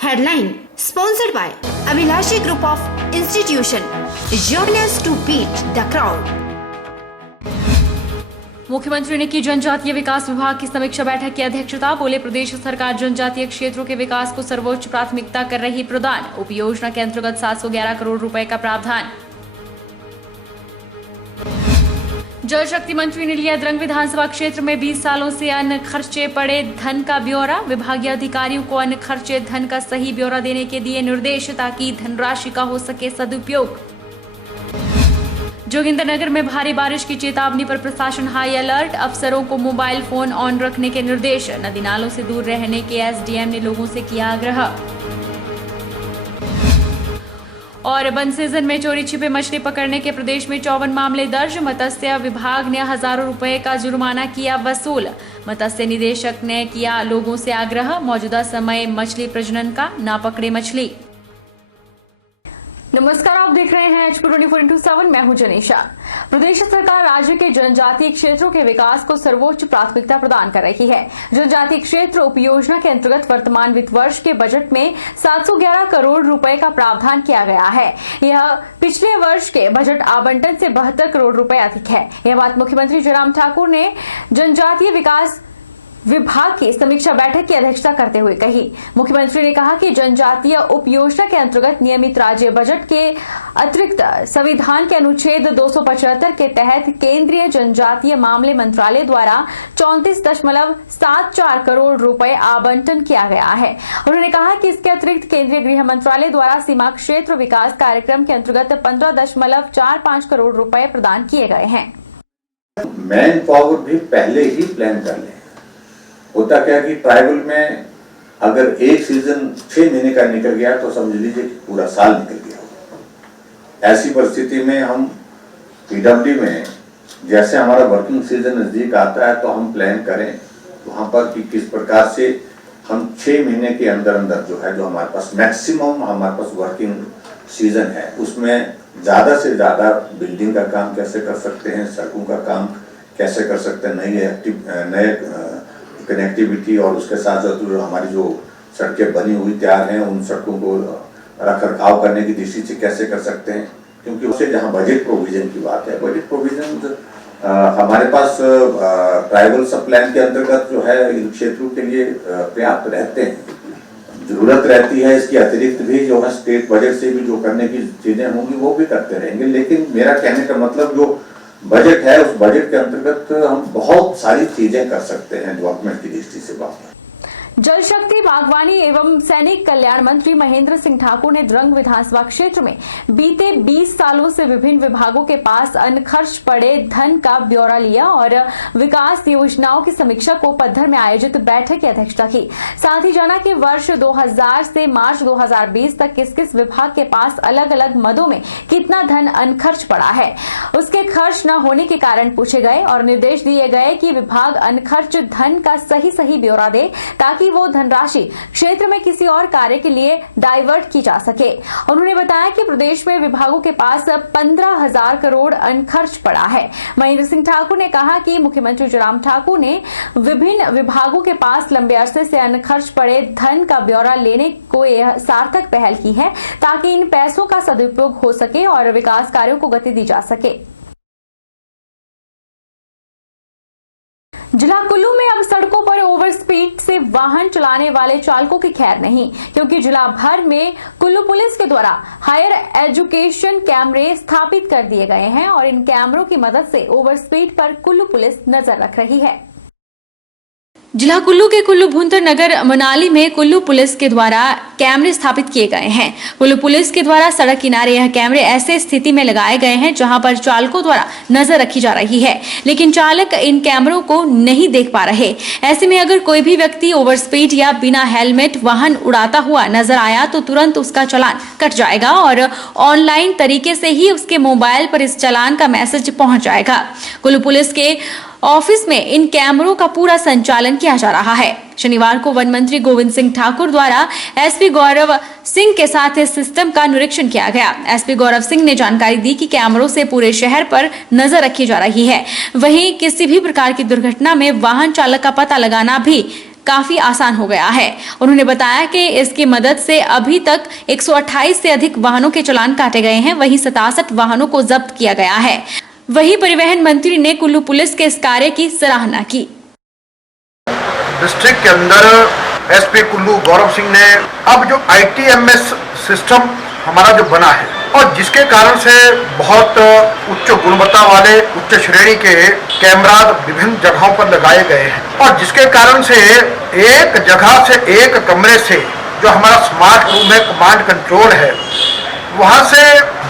Headline sponsored by Abhilashi Group of Institution. Join us to beat the crowd. मुख्यमंत्री ने की जनजातीय विकास विभाग की समीक्षा बैठक की अध्यक्षता। बोले, प्रदेश सरकार जनजातीय क्षेत्रों के विकास को सर्वोच्च प्राथमिकता कर रही प्रदान। उप योजना के अंतर्गत 711 करोड़ रुपए का प्रावधान। जल शक्ति मंत्री ने लिया द्रंग विधानसभा क्षेत्र में 20 सालों से अन्न खर्चे पड़े धन का ब्यौरा। विभागीय अधिकारियों को अन्न खर्चे धन का सही ब्यौरा देने के दिए निर्देश ताकि धनराशि का हो सके सदुपयोग। जोगिंदरनगर में भारी बारिश की चेतावनी पर प्रशासन हाई अलर्ट। अफसरों को मोबाइल फोन ऑन रखने के निर्देश। नदी नालों से दूर रहने के एसडीएम ने लोगों से किया आग्रह। और वन सीजन में चोरी छिपे मछली पकड़ने के प्रदेश में 54 मामले दर्ज। मत्स्य विभाग ने हजारों रुपए का जुर्माना किया वसूल। मत्स्य निदेशक ने किया लोगों से आग्रह, मौजूदा समय मछली प्रजनन का, ना पकड़े मछली। नमस्कार, आप देख रहे हैं HP 24/7। मैं हूं जनीशा। प्रदेश सरकार राज्य के जनजातीय क्षेत्रों के विकास को सर्वोच्च प्राथमिकता प्रदान कर रही है। जनजातीय क्षेत्र उप योजना के अंतर्गत वर्तमान वित्त वर्ष के बजट में 711 करोड़ रुपए का प्रावधान किया गया है। यह पिछले वर्ष के बजट आवंटन से 72 करोड़ रुपए अधिक है। यह बात मुख्यमंत्री जयराम ठाकुर ने जनजातीय विकास विभाग की समीक्षा बैठक की अध्यक्षता करते हुए कही। मुख्यमंत्री ने कहा कि जनजातीय उप योजना के अंतर्गत नियमित राज्य बजट के अतिरिक्त संविधान के अनुच्छेद 275 के तहत केंद्रीय जनजातीय मामले मंत्रालय द्वारा 34.74 करोड़ रुपए आवंटन किया गया है। उन्होंने कहा कि इसके अतिरिक्त केंद्रीय गृह मंत्रालय द्वारा सीमा क्षेत्र विकास कार्यक्रम के अंतर्गत 15.45 करोड़ रुपए प्रदान किए गए हैं। मैन पावर भी पहले ही प्लान कर लें। होता क्या कि ट्राइबल में अगर एक सीजन 6 महीने का निकल गया तो समझ लीजिए कि पूरा साल निकल गया। ऐसी परिस्थिति में हम पीडब्ल्यूडी में जैसे हमारा वर्किंग सीजन नजदीक आता है तो हम प्लान करें वहां पर कि किस प्रकार से हम 6 महीने के अंदर अंदर जो है, जो हमारे पास मैक्सिमम हमारे पास वर्किंग सीजन है, उसमें ज्यादा से ज्यादा बिल्डिंग का काम कैसे कर सकते हैं, सड़कों का काम कैसे कर सकते हैं, नए कनेक्टिविटी और उसके साथ साथ जो हमारी जो सड़कें बनी हुई तैयार हैं उन सड़कों को रख रखाव करने की दृष्टि से कैसे कर सकते हैं। क्योंकि उससे जहां बजट प्रोविजन की बात है, बजट प्रोविजन हमारे पास ट्राइबल सब प्लान के अंतर्गत जो है इन क्षेत्रों के लिए पर्याप्त रहते हैं। जरूरत रहती है इसकी अतिरिक्त भी जो है स्टेट बजट से भी जो करने की चीजें होंगी वो भी करते रहेंगे। लेकिन मेरा कहने का मतलब जो बजट है उस बजट के अंतर्गत हम बहुत सारी चीजें कर सकते हैं डेवलपमेंट की दृष्टि से बात। जल शक्ति, बागवानी एवं सैनिक कल्याण मंत्री महेंद्र सिंह ठाकुर ने द्रंग विधानसभा क्षेत्र में बीते 20 सालों से विभिन्न विभागों के पास अन्न खर्च पड़े धन का ब्यौरा लिया और विकास योजनाओं की समीक्षा को पद्धर में आयोजित बैठक की अध्यक्षता की। साथ ही जाना कि वर्ष 2000 से मार्च 2020 तक किस किस विभाग के पास अलग अलग मदों में कितना धन अन्न खर्च पड़ा है, उसके खर्च न होने के कारण पूछे गए और निर्देश दिए गए कि विभाग अन्न खर्च धन का सही ब्यौरा दे ताकि वो धनराशि क्षेत्र में किसी और कार्य के लिए डाइवर्ट की जा सके। उन्होंने बताया कि प्रदेश में विभागों के पास 15,000 करोड़ अन्न खर्च पड़ा है। महेंद्र सिंह ठाकुर ने कहा कि मुख्यमंत्री जयराम ठाकुर ने विभिन्न विभागों के पास लंबे अरसे से अन्न खर्च पड़े धन का ब्यौरा लेने को यह सार्थक पहल की है ताकि इन पैसों का सदुपयोग हो सके और विकास कार्यों को गति दी जा सके। जिला कुल्लू में अब सड़कों पर ओवर स्पीड से वाहन चलाने वाले चालकों की खैर नहीं, क्योंकि जिला भर में कुल्लू पुलिस के द्वारा हायर एजुकेशन कैमरे स्थापित कर दिए गए हैं और इन कैमरों की मदद से ओवर स्पीड पर कुल्लू पुलिस नजर रख रही है। जिला कुल्लू के कुल्लू भुंतर नगर मनाली में कुल्लू पुलिस के द्वारा कैमरे स्थापित किए गए हैं। कुल्लू पुलिस के द्वारा सड़क किनारे यह कैमरे ऐसे स्थिति में लगाए गए हैं जहां पर चालकों द्वारा नजर रखी जा रही है, लेकिन चालक इन कैमरों को नहीं देख पा रहे। ऐसे में अगर कोई भी व्यक्ति ओवर स्पीड या बिना हेलमेट वाहन उड़ाता हुआ नजर आया तो तुरंत उसका चालान कट जाएगा और ऑनलाइन तरीके से ही उसके मोबाइल पर इस चालान का मैसेज पहुंच जाएगा। कुल्लू पुलिस के ऑफिस में इन कैमरों का पूरा संचालन किया जा रहा है। शनिवार को वन मंत्री गोविंद सिंह ठाकुर द्वारा एसपी गौरव सिंह के साथ इस सिस्टम का निरीक्षण किया गया। एसपी गौरव सिंह ने जानकारी दी कि कैमरों से पूरे शहर पर नजर रखी जा रही है। वहीं किसी भी प्रकार की दुर्घटना में वाहन चालक का पता लगाना भी काफी आसान हो गया है। उन्होंने बताया कि इसकी मदद से अभी तक 128 से अधिक वाहनों के चालान काटे गए हैं, वहीं 67 वाहनों को जब्त किया गया है। वहीं परिवहन मंत्री ने कुल्लू पुलिस के इस कार्य की सराहना की। डिस्ट्रिक्ट के अंदर एसपी कुल्लू गौरव सिंह ने अब जो ITMS सिस्टम हमारा जो बना है और जिसके कारण से बहुत उच्च गुणवत्ता वाले उच्च श्रेणी के कैमरा विभिन्न जगहों पर लगाए गए हैं और जिसके कारण से एक जगह से एक कमरे से जो हमारा स्मार्ट रूम है, कमांड कंट्रोल है, वहां से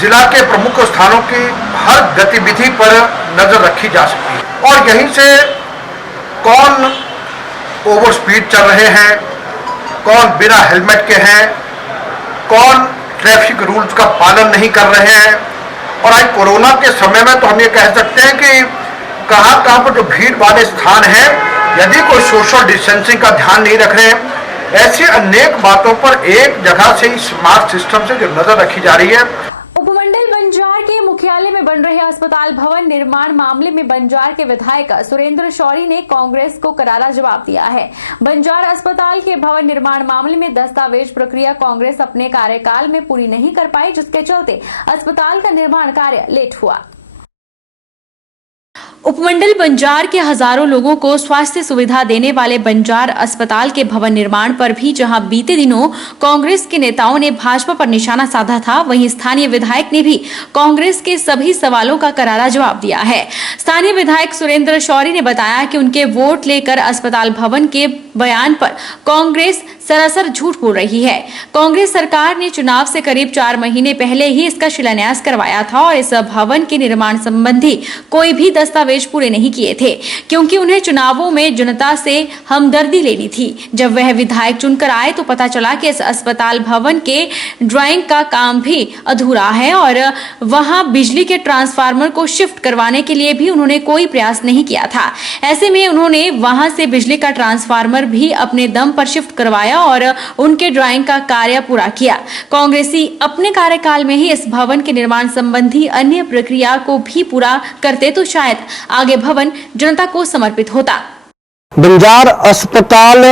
जिला के प्रमुख स्थानों की हर गतिविधि पर नजर रखी जा सकती है और यहीं से कौन ओवर स्पीड चल रहे हैं, कौन बिना हेलमेट के हैं, कौन ट्रैफिक रूल्स का पालन नहीं कर रहे हैं। और आज कोरोना के समय में तो हम ये कह सकते हैं कि कहाँ पर जो भीड़ वाले स्थान हैं, यदि कोई सोशल डिस्टेंसिंग का ध्यान नहीं रख रहे हैं, ऐसी अनेक बातों पर एक जगह से स्मार्ट सिस्टम से जो नजर रखी जा रही है। उपमंडल बंजार के मुख्यालय में बन रहे अस्पताल भवन निर्माण मामले में बंजार के विधायक सुरेंद्र शौरी ने कांग्रेस को करारा जवाब दिया है। बंजार अस्पताल के भवन निर्माण मामले में दस्तावेज प्रक्रिया कांग्रेस अपने कार्यकाल में पूरी नहीं कर पाई, जिसके चलते अस्पताल का निर्माण कार्य लेट हुआ। उपमंडल बंजार के हजारों लोगों को स्वास्थ्य सुविधा देने वाले बंजार अस्पताल के भवन निर्माण पर भी जहां बीते दिनों कांग्रेस के नेताओं ने भाजपा पर निशाना साधा था, वहीं स्थानीय विधायक ने भी कांग्रेस के सभी सवालों का करारा जवाब दिया है। स्थानीय विधायक सुरेंद्र शौरी ने बताया कि उनके वोट लेकर अस्पताल भवन के बयान पर कांग्रेस सरासर झूठ बोल रही है। कांग्रेस सरकार ने चुनाव से करीब 4 महीने पहले ही इसका शिलान्यास करवाया था और इस भवन के निर्माण संबंधी कोई भी दस्तावेज पूरे नहीं किए थे, क्योंकि उन्हें चुनावों में जनता से हमदर्दी लेनी थी। जब वह विधायक चुनकर आए तो पता चला कि इस अस्पताल भवन के ड्राइंग का काम भी अधूरा है और वहां बिजली के ट्रांसफार्मर को शिफ्ट करवाने के लिए भी उन्होंने कोई प्रयास नहीं किया था। ऐसे में उन्होंने वहां से बिजली का ट्रांसफार्मर भी अपने दम पर शिफ्ट करवाया और उनके ड्राइंग का कार्य पूरा किया। कांग्रेसी अपने कार्यकाल में ही इस भवन के निर्माण संबंधी अन्य प्रक्रिया को भी पूरा करते तो शायद आगे भवन जनता को समर्पित होता। बंजार अस्पताल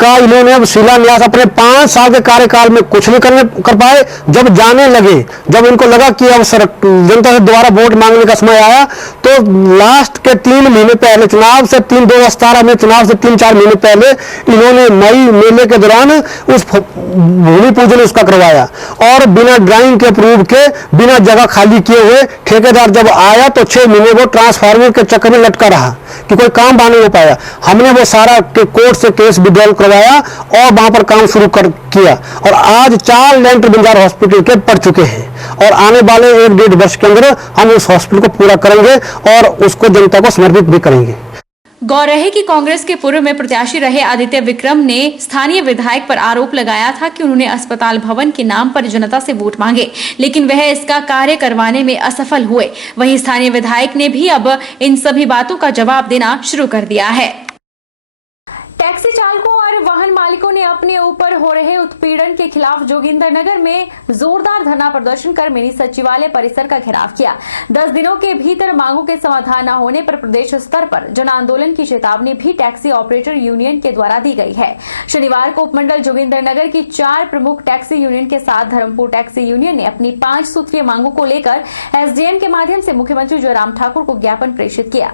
का इन्होंने अब शिलान्यास अपने 5 साल के कार्यकाल में कुछ नहीं कर पाए। जब जाने लगे, जब इनको लगा कि अब जनता से दोबारा वोट मांगने का समय आया, तो लास्ट के 3 महीने पहले चुनाव से 2017 में चुनाव से 3-4 महीने पहले इन्होंने मई मेले के दौरान उस भूमि पूजन उसका करवाया और बिना ड्राइंग के अप्रूव के, बिना जगह खाली किए हुए ठेकेदार जब आया तो 6 महीने वो ट्रांसफार्मर के चक्कर में लटका रहा कि कोई काम बांध नहीं हो पाया। हमने वो सारा कोर्ट से केस विड्रॉल करवाया और वहां पर काम शुरू किया और आज 4 लेंटर बंजार हॉस्पिटल के पड़ चुके हैं और आने वाले 1-1.5 वर्ष के अंदर हम उस हॉस्पिटल को पूरा करेंगे और उसको जनता को समर्पित भी करेंगे। गौर है कि कांग्रेस के पूर्व में प्रत्याशी रहे आदित्य विक्रम ने स्थानीय विधायक पर आरोप लगाया था कि उन्होंने अस्पताल भवन के नाम पर जनता से वोट मांगे, लेकिन वह इसका कार्य करवाने में असफल हुए। वहीं स्थानीय विधायक ने भी अब इन सभी बातों का जवाब देना शुरू कर दिया है। टैक्सी चालकों और वाहन मालिकों ने अपने ऊपर हो रहे उत्पीड़न के खिलाफ जोगिंदरनगर में जोरदार धरना प्रदर्शन कर मिनी सचिवालय परिसर का घेराव किया। 10 दिनों के भीतर मांगों के समाधान न होने पर प्रदेश स्तर पर जन आंदोलन की चेतावनी भी टैक्सी ऑपरेटर यूनियन के द्वारा दी गई है। शनिवार को उपमंडल जोगिंदरनगर की 4 प्रमुख टैक्सी यूनियन के साथ धर्मपुर टैक्सी यूनियन ने अपनी 5 सूत्रीय मांगों को लेकर एसडीएम के माध्यम से मुख्यमंत्री जयराम ठाकुर को ज्ञापन प्रेषित किया।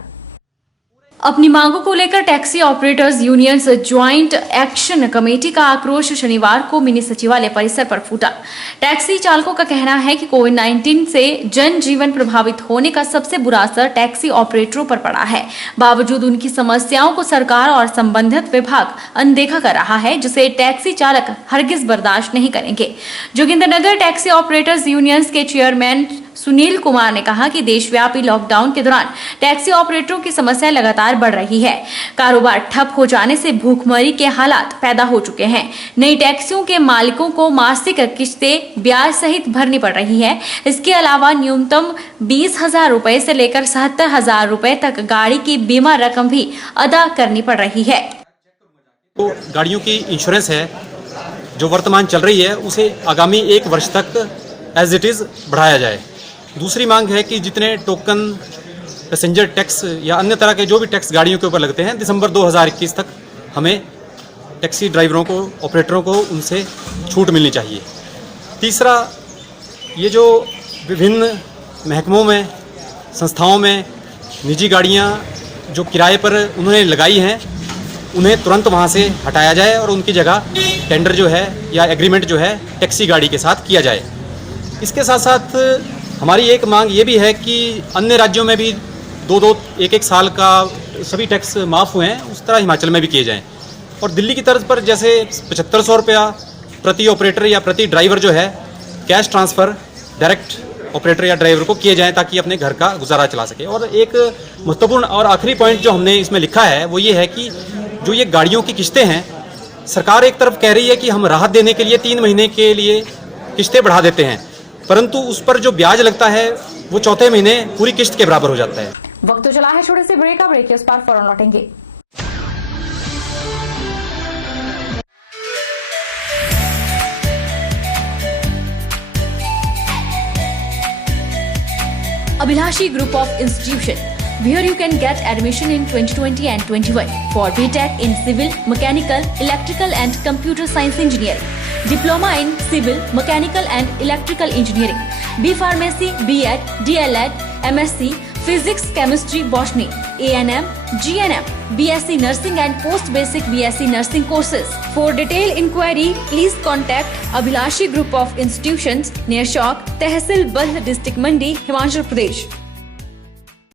अपनी मांगों को लेकर taxi operators unions joint action committee का आक्रोश शनिवार को मिनी सचिवालय परिसर पर फूटा। टैक्सी चालकों का कहना है कि कोविड-19 से जनजीवन प्रभावित होने का सबसे बुरा असर टैक्सी ऑपरेटरों पर पड़ा है। बावजूद उनकी समस्याओं को सरकार और संबंधित विभाग अनदेखा कर रहा है, जिसे टैक्सी चालक हरगिज बर्दाश्त नहीं करेंगे। जोगिंदरनगर टैक्सी ऑपरेटर्स यूनियंस के चेयरमैन सुनील कुमार ने कहा कि देशव्यापी लॉकडाउन के दौरान टैक्सी ऑपरेटरों की समस्या लगातार बढ़ रही है। कारोबार ठप हो जाने से भूखमरी के हालात पैदा हो चुके हैं। नई टैक्सियों के मालिकों को मासिक किस्तें ब्याज सहित भरनी पड़ रही है। इसके अलावा न्यूनतम 20,000 रुपए से लेकर 70,000 रुपए तक गाड़ी की बीमा रकम भी अदा करनी पड़ रही है। तो गाड़ियों की इंश्योरेंस है जो वर्तमान चल रही है, उसे आगामी 1 वर्ष तक एज इट इज बढ़ाया जाए। दूसरी मांग है कि जितने टोकन पैसेंजर टैक्स या अन्य तरह के जो भी टैक्स गाड़ियों के ऊपर लगते हैं, दिसंबर 2021 तक हमें टैक्सी ड्राइवरों को, ऑपरेटरों को उनसे छूट मिलनी चाहिए। तीसरा, ये जो विभिन्न महकमों में, संस्थाओं में निजी गाड़ियाँ जो किराए पर उन्होंने लगाई हैं, उन्हें तुरंत वहाँ से हटाया जाए और उनकी जगह टेंडर जो है या एग्रीमेंट जो है टैक्सी गाड़ी के साथ किया जाए। इसके साथ साथ हमारी एक मांग ये भी है कि अन्य राज्यों में भी 2-2, 1-1 साल का सभी टैक्स माफ़ हुए हैं, उस तरह हिमाचल में भी किए जाएं। और दिल्ली की तर्ज पर जैसे 7500 रुपया प्रति ऑपरेटर या प्रति ड्राइवर जो है कैश ट्रांसफ़र डायरेक्ट ऑपरेटर या ड्राइवर को किए जाएं ताकि अपने घर का गुजारा चला सके। और एक महत्वपूर्ण और आखिरी पॉइंट जो हमने इसमें लिखा है वो ये है कि जो ये गाड़ियों की किस्तें हैं, सरकार एक तरफ कह रही है कि हम राहत देने के लिए 3 महीने के लिए किस्तें बढ़ा देते हैं, परंतु उस पर जो ब्याज लगता है वो चौथे महीने पूरी किस्त के बराबर हो जाता है। वक्त तो चला है छोटे से ब्रेक का, ब्रेक के उस पार फौरन लौटेंगे। Abhilashi Group of Institution, where you can get admission in 2020 and 21 for BTech in Civil, Mechanical, Electrical and Computer Science Engineering, Diploma in Civil, Mechanical and Electrical Engineering, B Pharmacy, B.Ed, D.L.Ed, MSc, Physics, Chemistry, Botany, A&M, GNM, BSc Nursing and Post Basic BSc Nursing courses. For detailed inquiry, please contact Abhilashi Group of Institutions near Chowk, Tehsil Bald, District Mandi, Himachal Pradesh.